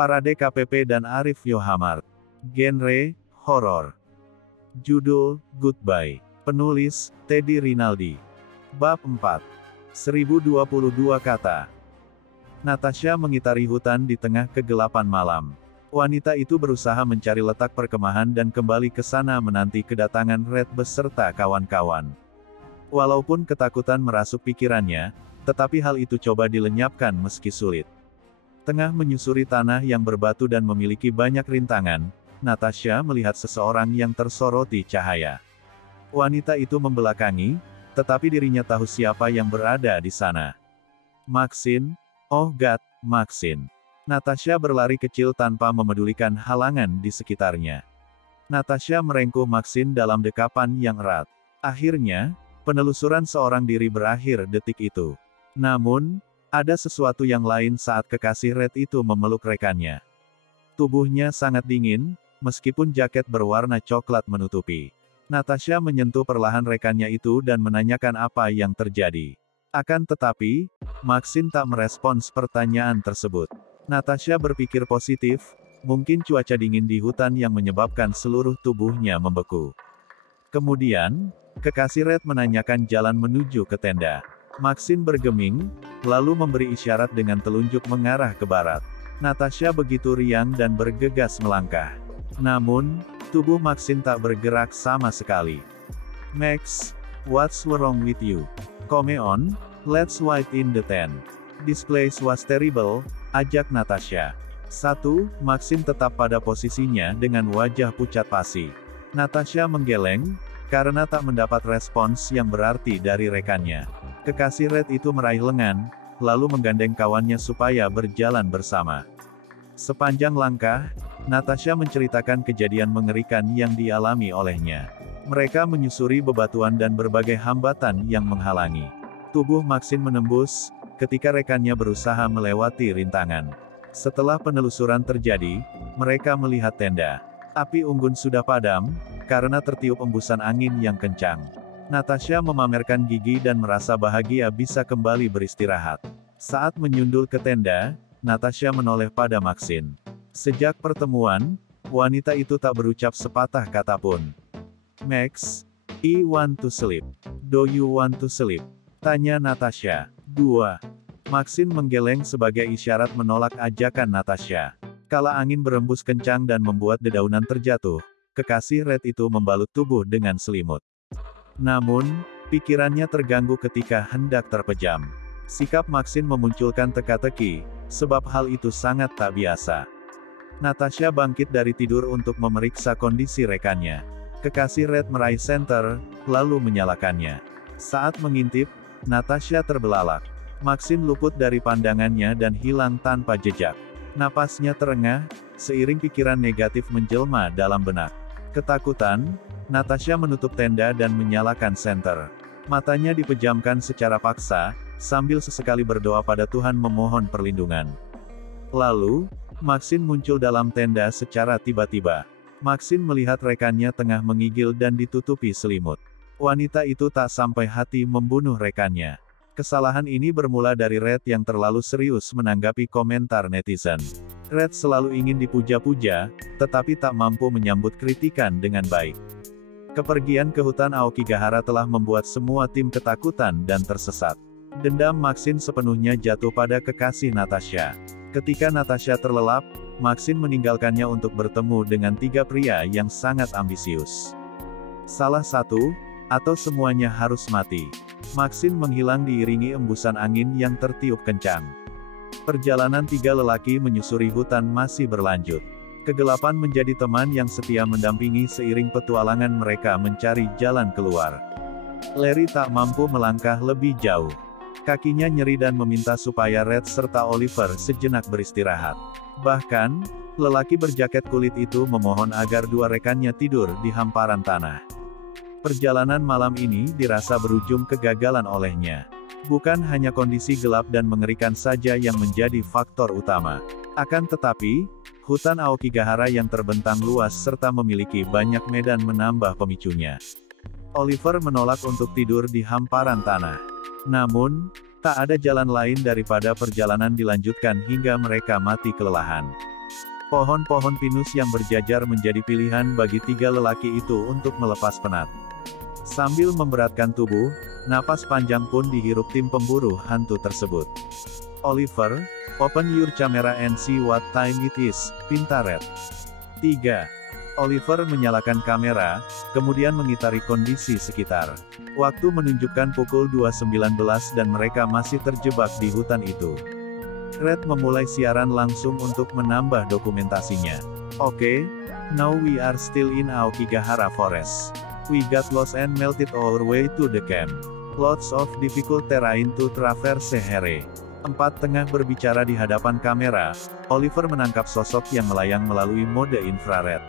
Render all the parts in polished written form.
Parade KPP dan Arif Yohamart. Genre, horor. Judul, Goodbye. Penulis, Teddy Rinaldi. Bab 4. 1022 kata. Natasha mengitari hutan di tengah kegelapan malam. Wanita itu berusaha mencari letak perkemahan dan kembali ke sana menanti kedatangan Red beserta kawan-kawan. Walaupun ketakutan merasuk pikirannya, tetapi hal itu coba dilenyapkan meski sulit. Tengah menyusuri tanah yang berbatu dan memiliki banyak rintangan, Natasha melihat seseorang yang tersoroti cahaya. Wanita itu membelakangi, tetapi dirinya tahu siapa yang berada di sana. Maxine, oh God, Maxine. Natasha berlari kecil tanpa memedulikan halangan di sekitarnya. Natasha merengkuh Maxine dalam dekapan yang erat. Akhirnya, penelusuran seorang diri berakhir detik itu. Namun, ada sesuatu yang lain saat kekasih Red itu memeluk rekannya. Tubuhnya sangat dingin, meskipun jaket berwarna coklat menutupi. Natasha menyentuh perlahan rekannya itu dan menanyakan apa yang terjadi. Akan tetapi, Maxine tak merespons pertanyaan tersebut. Natasha berpikir positif, mungkin cuaca dingin di hutan yang menyebabkan seluruh tubuhnya membeku. Kemudian, kekasih Red menanyakan jalan menuju ke tenda. Maxine bergeming, lalu memberi isyarat dengan telunjuk mengarah ke barat. Natasha begitu riang dan bergegas melangkah. Namun, tubuh Maxine tak bergerak sama sekali. Max, what's wrong with you? Come on, let's wait in the tent. This place was terrible, ajak Natasha. 1. Maxine tetap pada posisinya dengan wajah pucat pasi. Natasha menggeleng, karena tak mendapat respons yang berarti dari rekannya. Kekasih Red itu meraih lengan, lalu menggandeng kawannya supaya berjalan bersama. Sepanjang langkah, Natasha menceritakan kejadian mengerikan yang dialami olehnya. Mereka menyusuri bebatuan dan berbagai hambatan yang menghalangi. Tubuh Maxine menembus, ketika rekannya berusaha melewati rintangan. Setelah penelusuran terjadi, mereka melihat tenda. Api unggun sudah padam, karena tertiup embusan angin yang kencang. Natasha memamerkan gigi dan merasa bahagia bisa kembali beristirahat. Saat menyundul ke tenda, Natasha menoleh pada Maxine. Sejak pertemuan, wanita itu tak berucap sepatah kata pun. Max, I want to sleep. Do you want to sleep? Tanya Natasha. 2. Maxine menggeleng sebagai isyarat menolak ajakan Natasha. Kala angin berembus kencang dan membuat dedaunan terjatuh, kekasih Red itu membalut tubuh dengan selimut. Namun, pikirannya terganggu ketika hendak terpejam. Sikap Maxine memunculkan teka-teki, sebab hal itu sangat tak biasa. Natasha bangkit dari tidur untuk memeriksa kondisi rekannya. Kekasih Red meraih senter, lalu menyalakannya. Saat mengintip, Natasha terbelalak. Maxine luput dari pandangannya dan hilang tanpa jejak. Napasnya terengah, seiring pikiran negatif menjelma dalam benak. Ketakutan, Natasha menutup tenda dan menyalakan senter. Matanya dipejamkan secara paksa, sambil sesekali berdoa pada Tuhan memohon perlindungan. Lalu, Maxine muncul dalam tenda secara tiba-tiba. Maxine melihat rekannya tengah mengigil dan ditutupi selimut. Wanita itu tak sampai hati membunuh rekannya. Kesalahan ini bermula dari Red yang terlalu serius menanggapi komentar netizen. Red selalu ingin dipuja-puja, tetapi tak mampu menyambut kritikan dengan baik. Kepergian ke hutan Aokigahara telah membuat semua tim ketakutan dan tersesat. Dendam Maxine sepenuhnya jatuh pada kekasih Natasha. Ketika Natasha terlelap, Maxine meninggalkannya untuk bertemu dengan 3 pria yang sangat ambisius. Salah satu, atau semuanya harus mati. Maxine menghilang diiringi embusan angin yang tertiup kencang. Perjalanan 3 lelaki menyusuri hutan masih berlanjut. Kegelapan menjadi teman yang setia mendampingi seiring petualangan mereka mencari jalan keluar. Larry tak mampu melangkah lebih jauh. Kakinya nyeri dan meminta supaya Red serta Oliver sejenak beristirahat. Bahkan, lelaki berjaket kulit itu memohon agar 2 rekannya tidur di hamparan tanah. Perjalanan malam ini dirasa berujung kegagalan olehnya. Bukan hanya kondisi gelap dan mengerikan saja yang menjadi faktor utama. Akan tetapi, hutan Aokigahara yang terbentang luas serta memiliki banyak medan menambah pemicunya. Oliver menolak untuk tidur di hamparan tanah. Namun, tak ada jalan lain daripada perjalanan dilanjutkan hingga mereka mati kelelahan. Pohon-pohon pinus yang berjajar menjadi pilihan bagi tiga lelaki itu untuk melepas penat. Sambil memberatkan tubuh, napas panjang pun dihirup tim pemburu hantu tersebut. Oliver, open your camera and see what time it is, pinta Red. 3. Oliver menyalakan kamera, kemudian mengitari kondisi sekitar. Waktu menunjukkan pukul 2.19 dan mereka masih terjebak di hutan itu. Red memulai siaran langsung untuk menambah dokumentasinya. Oke, now we are still in Aokigahara Forest. We got lost and melted our way to the camp. Lots of difficult terrain to traverse here. 4. Tengah berbicara di hadapan kamera, Oliver menangkap sosok yang melayang melalui mode infrared.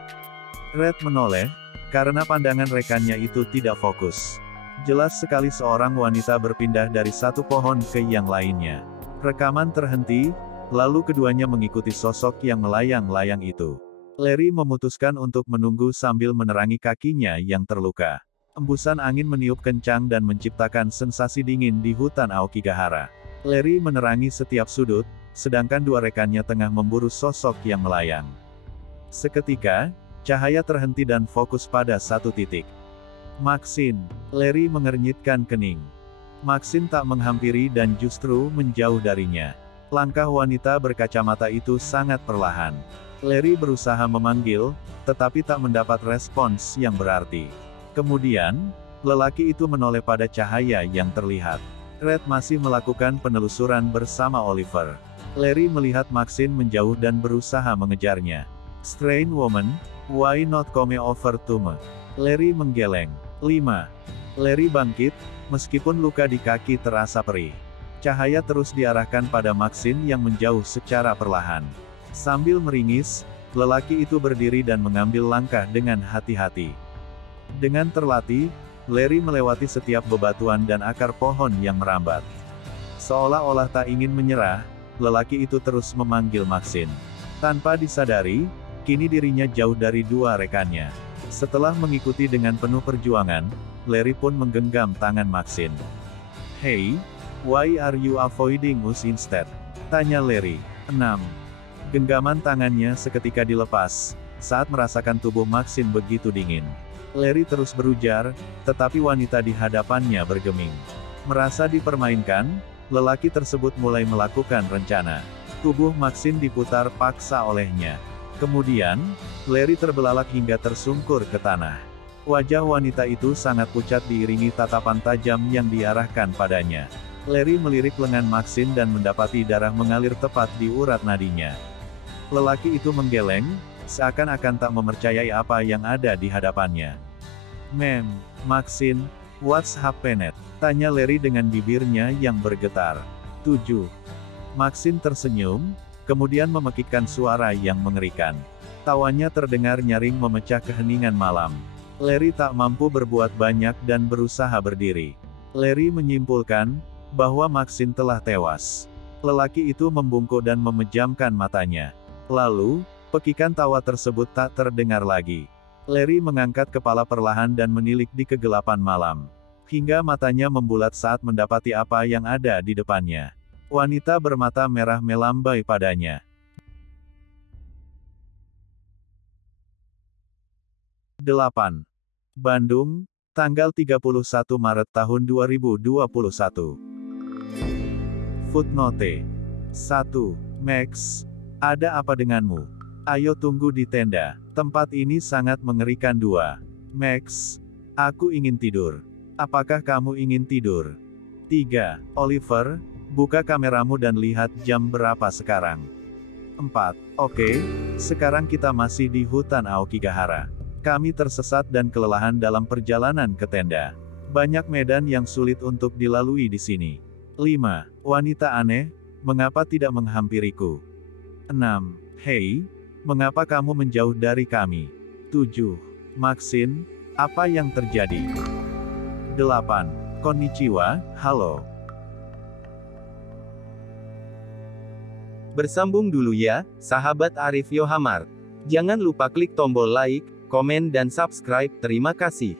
Red menoleh, karena pandangan rekannya itu tidak fokus. Jelas sekali seorang wanita berpindah dari satu pohon ke yang lainnya. Rekaman terhenti, lalu keduanya mengikuti sosok yang melayang-layang itu. Larry memutuskan untuk menunggu sambil menerangi kakinya yang terluka. Embusan angin meniup kencang dan menciptakan sensasi dingin di hutan Aokigahara. Larry menerangi setiap sudut, sedangkan dua rekannya tengah memburu sosok yang melayang. Seketika, cahaya terhenti dan fokus pada satu titik. Maxine. Larry mengernyitkan kening. Maxine tak menghampiri dan justru menjauh darinya. Langkah wanita berkacamata itu sangat perlahan. Larry berusaha memanggil, tetapi tak mendapat respons yang berarti. Kemudian, lelaki itu menoleh pada cahaya yang terlihat. Red masih melakukan penelusuran bersama Oliver. Larry melihat Maxine menjauh dan berusaha mengejarnya. Strange woman, why not come over to me? Larry menggeleng. 5. Larry bangkit, meskipun luka di kaki terasa perih. Cahaya terus diarahkan pada Maxine yang menjauh secara perlahan. Sambil meringis, lelaki itu berdiri dan mengambil langkah dengan hati-hati. Dengan terlatih, Larry melewati setiap bebatuan dan akar pohon yang merambat. Seolah-olah tak ingin menyerah, lelaki itu terus memanggil Maxine. Tanpa disadari, kini dirinya jauh dari dua rekannya. Setelah mengikuti dengan penuh perjuangan, Larry pun menggenggam tangan Maxine. Hey, why are you avoiding us instead? Tanya Larry. 6. Genggaman tangannya seketika dilepas, saat merasakan tubuh Maxine begitu dingin. Larry terus berujar, tetapi wanita di hadapannya bergeming. Merasa dipermainkan, lelaki tersebut mulai melakukan rencana. Tubuh Maxine diputar paksa olehnya. Kemudian, Larry terbelalak hingga tersungkur ke tanah. Wajah wanita itu sangat pucat diiringi tatapan tajam yang diarahkan padanya. Larry melirik lengan Maxine dan mendapati darah mengalir tepat di urat nadinya. Lelaki itu menggeleng, seakan-akan tak mempercayai apa yang ada di hadapannya. Ma'am, Maxine, what's happened? Tanya Larry dengan bibirnya yang bergetar. 7. Maxine tersenyum, kemudian memekikkan suara yang mengerikan. Tawanya terdengar nyaring memecah keheningan malam. Larry tak mampu berbuat banyak dan berusaha berdiri. Larry menyimpulkan bahwa Maxine telah tewas. Lelaki itu membungkuk dan memejamkan matanya. Lalu, pekikan tawa tersebut tak terdengar lagi. Larry mengangkat kepala perlahan dan menilik di kegelapan malam. Hingga matanya membulat saat mendapati apa yang ada di depannya. Wanita bermata merah melambai padanya. 8. Bandung, tanggal 31 Maret tahun 2021. Footnote 1. Max, ada apa denganmu? Ayo tunggu di tenda. Tempat ini sangat mengerikan. 2. Max, aku ingin tidur. Apakah kamu ingin tidur? 3. Oliver, buka kameramu dan lihat jam berapa sekarang. 4. Oke, sekarang kita masih di hutan Aokigahara. Kami tersesat dan kelelahan dalam perjalanan ke tenda. Banyak medan yang sulit untuk dilalui di sini. 5. Wanita aneh, mengapa tidak menghampiriku? 6. Hei, mengapa kamu menjauh dari kami? 7. Maxine, apa yang terjadi? 8. Konnichiwa, halo. Bersambung dulu ya, sahabat Arif Yohamart. Jangan lupa klik tombol like, komen dan subscribe. Terima kasih.